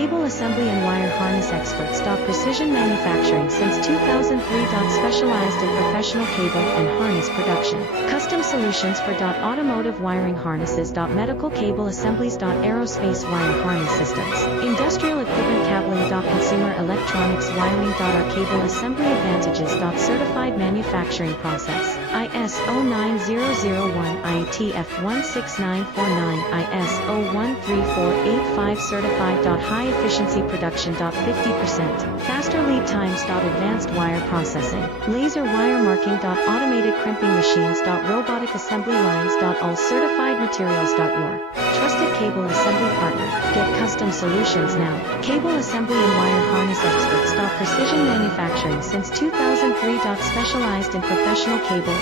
Cable assembly and wire harness experts. Precision manufacturing since 2003. Specialized in professional cable and harness production. Custom solutions for automotive wiring harnesses. Medical cable assemblies. Aerospace wire harness systems. Industrial equipment cabling. Consumer electronics wiring. Our cable assembly advantages. Certified manufacturing process. ISO 9001 IATF 16949 ISO 13485 certified. High efficiency production. 50% faster lead times. Advanced wire processing. Laser wire marking. Automated crimping machines. Robotic assembly lines. All certified materials. Your trusted cable assembly partner. Get custom solutions now. Cable assembly and wire harness experts. Precision manufacturing since 2003. Specialized in professional cable